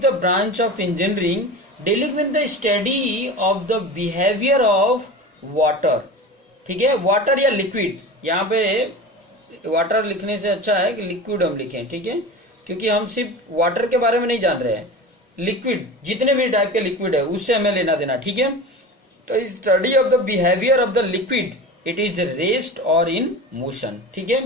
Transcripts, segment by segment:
the branch of engineering dealing with the study of the behavior of water। ठीक है, water या liquid, यहाँ पे वाटर लिखने से अच्छा है कि लिक्विड हम लिखें, ठीक है, क्योंकि हम सिर्फ वाटर के बारे में नहीं जान रहे हैं, लिक्विड जितने भी टाइप के लिक्विड है उससे हमें लेना देना, ठीक है। तो study of the behaviour of the liquid, it is rest और इन मोशन, ठीक है,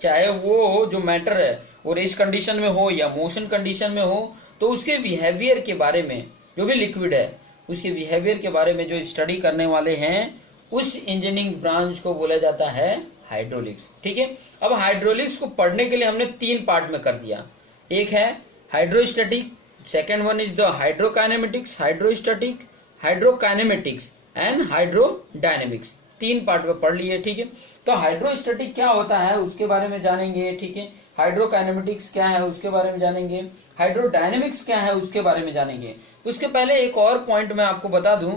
चाहे वो जो मैटर है वो रेस्ट कंडीशन में हो या मोशन कंडीशन में हो, तो उसके बिहेवियर के बारे में, जो भी लिक्विड है उसके बिहेवियर के बारे में जो स्टडी करने वाले हैं उस इंजीनियरिंग ब्रांच को बोला जाता है हाइड्रोलिक्स, ठीक है। अब हाइड्रोलिक्स को पढ़ने के लिए हमने 3 पार्ट में कर दिया, एक है hydrostatic, second one is the hydrokinematics, hydrostatic, hydrokinematics and hydrodynamics, 3 part में पढ़ लिए, ठीक है। तो हाइड्रोस्टैटिक क्या होता है उसके बारे में जानेंगे, ठीक है, हाइड्रोकाइनेमेटिक्स क्या है उसके बारे में जानेंगे, हाइड्रोडायनेमिक्स क्या है उसके बारे में जानेंगे। उसके पहले एक और पॉइंट मैं आपको बता दूं,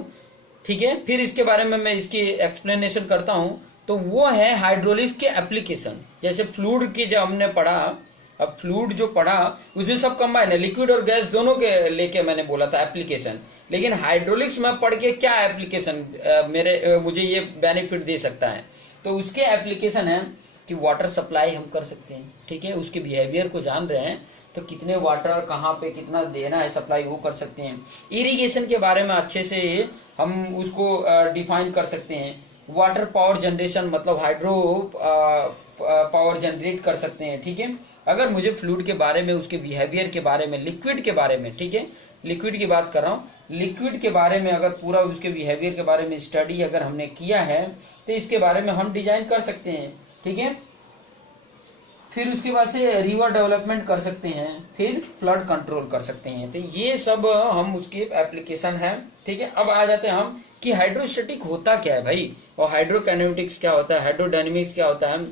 ठीक है, फिर इसके बारे में मैं इसकी एक्सप्लेनेशन करता हूं, तो वो है हाइड्रोलिक्स के एप्लीकेशन। जैसे फ्लूइड की जब हमने पढ़ा, अब फ्लूइड जो पढ़ा उसमें सब कंबाइन है, लिक्विड और गैस दोनों के लेके मैंने बोला था एप्लीकेशन, लेकिन हाइड्रोलिक्स में पढ़ के क्या एप्लीकेशन मुझे ये बेनिफिट दे सकता है, तो उसके एप्लीकेशन है कि वाटर सप्लाई हम कर सकते हैं, ठीक है, उसके बिहेवियर को जान रहे हैं तो कितने वाटर कहाँ पे कितना देना है सप्लाई वो कर सकते हैं। इरिगेशन के बारे में अच्छे से हम उसको डिफाइन कर सकते हैं। वाटर पावर जनरेशन मतलब हाइड्रो पावर जनरेट कर सकते हैं, ठीक है। अगर मुझे फ्लूइड के बारे में, उसके बिहेवियर के बारे में, लिक्विड के बारे में, ठीक है, लिक्विड की बात कर रहा हूँ, लिक्विड के बारे में अगर पूरा उसके बिहेवियर के बारे में स्टडी अगर हमने किया है तो इसके बारे में हम डिजाइन कर सकते हैं, ठीक है। फिर उसके बाद से रिवर डेवलपमेंट कर सकते हैं, फिर फ्लड कंट्रोल कर सकते हैं, तो ये सब हम उसके एप्लीकेशन है, ठीक है। अब आ जाते हैं हम कि हाइड्रोस्टैटिक होता क्या है भाई, और हाइड्रोकाइनेमेटिक्स क्या होता है, हाइड्रोडायनेमिक्स क्या होता है।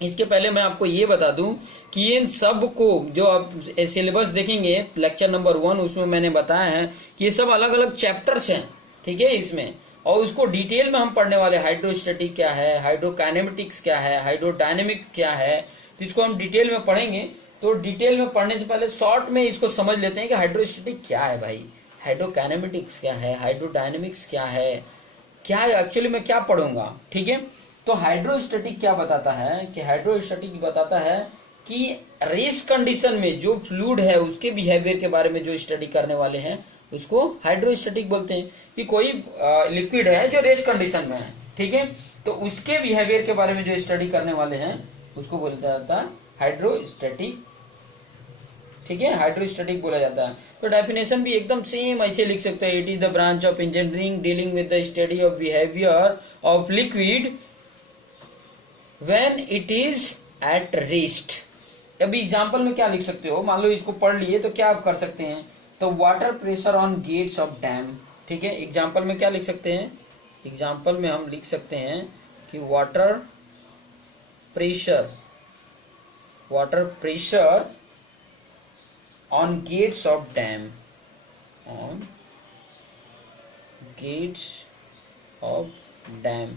इसके पहले मैं आपको ये बता दूं कि इन सब को जो आप सिलेबस देखेंगे लेक्चर नंबर 1 उसमें मैंने बताया है कि ये सब अलग अलग चैप्टर्स हैं, ठीक है, इसमें, और उसको डिटेल में हम पढ़ने वाले, हाइड्रोस्टैटिक क्या है, हाइड्रोकाइनेमेटिक्स क्या है, हाइड्रोडायनेमिक क्या है, तो इसको हम डिटेल में पढ़ेंगे। तो डिटेल में पढ़ने से पहले शॉर्ट में इसको समझ लेते हैं कि हाइड्रोस्टैटिक क्या है भाई, हाइड्रोकाइनेमेटिक्स क्या है, हाइड्रोडायनेमिक्स क्या है, क्या है एक्चुअली मैं क्या पढ़ूंगा, ठीक है। तो हाइड्रोस्टैटिक क्या बताता है कि हाइड्रोस्टैटिक बताता है कि रेस्ट कंडीशन में जो फ्लूइड है उसके बिहेवियर के बारे में जो स्टडी करने वाले हैं उसको हाइड्रोस्टैटिक बोलते हैं। कि कोई लिक्विड है जो रेस्ट कंडीशन में है, ठीक है, तो उसके बिहेवियर के बारे में जो स्टडी करने वाले हैं उसको बोला जाता है हाइड्रोस्टैटिक, ठीक है, हाइड्रोस्टैटिक बोला जाता है। तो डेफिनेशन भी एकदम सेम ऐसे लिख सकते हैं, it is the branch of engineering dealing with the study of behaviour of liquid when it is at rest. अभी एग्जांपल में क्या लिख सकते हो, मान लो इसको पढ़ लिए तो क्या आप कर सकते हैं, तो water pressure on gates of dam, ठीक है। एग्जांपल में क्या लिख सकते हैं, एग्जांपल में हम लिख सकते हैं कि water pressure on gates of dam, on gates of dam,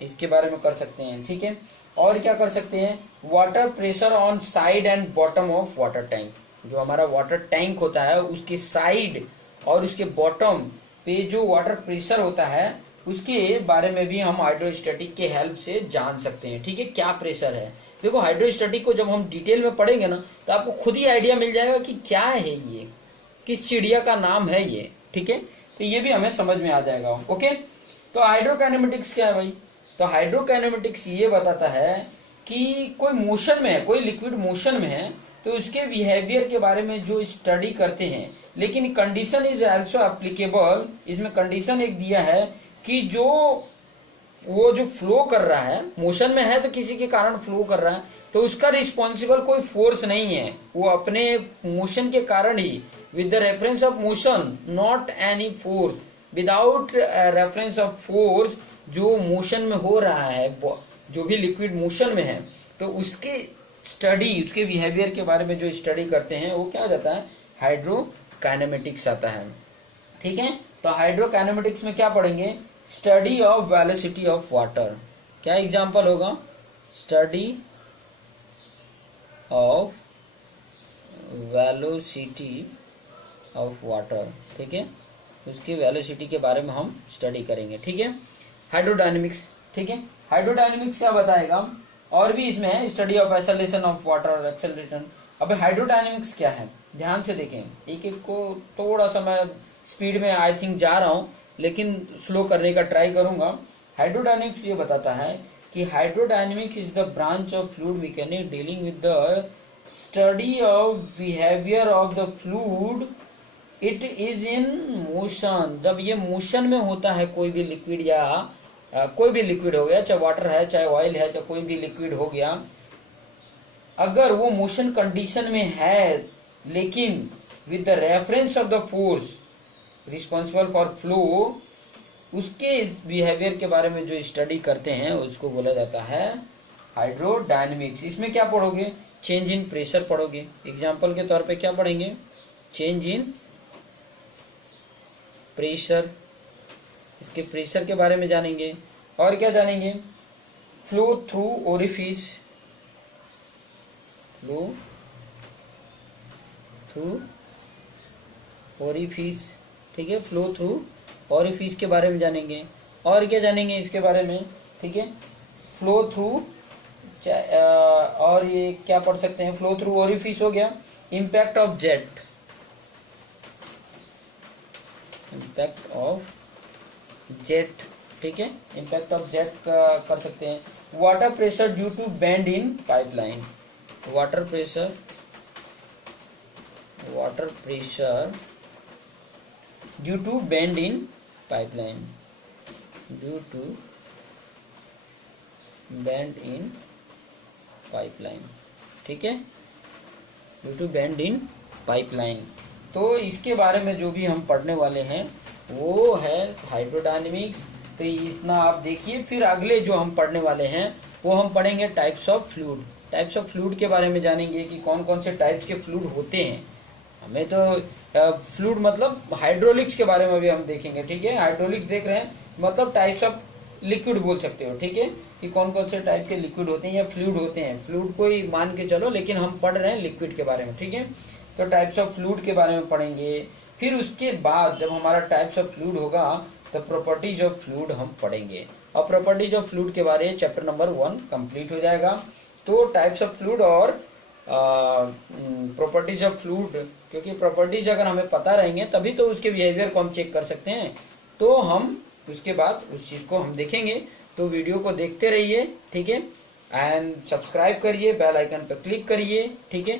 इसके बारे में कर सकते हैं, ठीक है। और क्या कर सकते हैं, water pressure on side and bottom of water tank, जो हमारा वाटर टैंक होता है उसके साइड और उसके बॉटम पे जो वाटर प्रेशर होता है उसके बारे में भी हम हाइड्रोस्टैटिक के हेल्प से जान सकते हैं, ठीक है, क्या प्रेशर है। देखो हाइड्रोस्टैटिक को जब हम डिटेल में पढ़ेंगे ना तो आपको खुद ही आइडिया मिल जाएगा कि क्या है ये, किस चिड़िया का नाम है ये, ठीक है, तो ये भी हमें समझ में आ जाएगा, ओके। तो हाइड्रोकाइनेमेटिक्स क्या है भाई, तो हाइड्रोकाइनेमेटिक्स ये बताता है कि कोई मोशन में है, कोई लिक्विड मोशन में है तो उसके बिहेवियर के बारे में जो स्टडी करते हैं, लेकिन कंडीशन इज आल्सो एप्लीकेबल, इसमें कंडीशन एक दिया है कि वो जो फ्लो कर रहा है, मोशन में है तो किसी के कारण फ्लो कर रहा है, तो उसका रिस्पॉन्सिबल कोई फोर्स नहीं है, वो अपने मोशन के कारण ही, with the reference of motion not any force, without reference of force, जो मोशन में हो रहा है, जो भी लिक्विड मोशन में है तो उसके स्टडी, उसके बिहेवियर के बारे में जो स्टडी करते हैं वो क्या हो जाता है, हाइड्रोकाइनेमेटिक्स आता है, ठीक है। तो हाइड्रोकाइनेमेटिक्स में क्या पढ़ेंगे, study of velocity of water, क्या एग्जांपल होगा, study of velocity of water, ठीक है, उसकी वेलोसिटी के बारे में हम स्टडी करेंगे, ठीक है। हाइड्रोडायनेमिक्स, ठीक है, हाइड्रोडायनेमिक्स क्या बताएगा, और भी इसमें है study of acceleration of water, acceleration. अब हाइड्रोडायनेमिक्स क्या है, ध्यान से देखें, एक एक को थोड़ा सा मैं स्पीड में आई थिंक जा रहा हूं, लेकिन स्लो करने का ट्राई करूंगा। हाइड्रोडायनेमिक्स ये बताता है कि hydrodynamics is the branch of fluid mechanics dealing with the study of behaviour of the fluid it is in motion. जब ये मोशन में होता है कोई भी लिक्विड, या कोई भी लिक्विड हो गया, चाहे वाटर है, चाहे ऑयल है, चाहे कोई भी लिक्विड हो गया, अगर वो मोशन कंडीशन में है, लेकिन with the reference of the force responsible for flow, उसके बिहेवियर के बारे में जो स्टडी करते हैं उसको बोला जाता है हाइड्रोडायनेमिक्स। इसमें क्या पढ़ोगे, चेंज इन प्रेशर पढ़ोगे। एग्जांपल के तौर पे क्या पढ़ेंगे, चेंज इन प्रेशर, इसके प्रेशर के बारे में जानेंगे। और क्या जानेंगे, flow through orifice, flow through orifice, ठीक है, फ्लो थ्रू ओरिफिस के बारे में जानेंगे। और क्या जानेंगे इसके बारे में, ठीक है, फ्लो थ्रू, और ये क्या पढ़ सकते हैं, फ्लो थ्रू ओरिफिस हो गया। Impact of jet, impact of jet, ठीक है, इम्पैक्ट ऑफ जेट कर सकते हैं। Water pressure due to bend in pipeline, water pressure, water pressure due to bend in pipeline, due to bend in pipeline, ठीक है, due to bend in pipeline. तो इसके बारे में जो भी हम पढ़ने वाले हैं वो है हाइड्रोडायनेमिक्स। तो इतना आप देखिए, फिर अगले जो हम पढ़ने वाले हैं वो हम पढ़ेंगे types of fluid. Types of fluid के बारे में जानेंगे कि कौन कौन से टाइप्स के फ्लूइड होते हैं। हमें तो फ्लूइड मतलब हाइड्रोलिक्स के बारे में भी हम देखेंगे, ठीक है। हाइड्रोलिक्स देख रहे हैं मतलब टाइप्स ऑफ लिक्विड बोल सकते हो, ठीक है, कि कौन कौन से टाइप के लिक्विड होते हैं या फ्लूइड होते हैं। फ्लूइड को ही मान के चलो, लेकिन हम पढ़ रहे हैं लिक्विड के बारे में, ठीक है। तो टाइप्स ऑफ फ्लूइड के बारे में पढ़ेंगे। फिर उसके बाद जब हमारा टाइप्स ऑफ फ्लूइड होगा तो प्रॉपर्टीज ऑफ फ्लूइड हम पढ़ेंगे, और प्रॉपर्टीज ऑफ फ्लूइड के बारे में चैप्टर नंबर 1 कंप्लीट हो जाएगा। तो टाइप्स ऑफ फ्लूइड और प्रॉपर्टीज ऑफ फ्लूइड, क्योंकि प्रॉपर्टीज अगर हमें पता रहेंगे तभी तो उसके बिहेवियर को हम चेक कर सकते हैं। तो हम उसके बाद उस चीज को हम देखेंगे। तो वीडियो को देखते रहिए, ठीक है, एंड सब्सक्राइब करिए, बेल आइकन पर क्लिक करिए, ठीक है।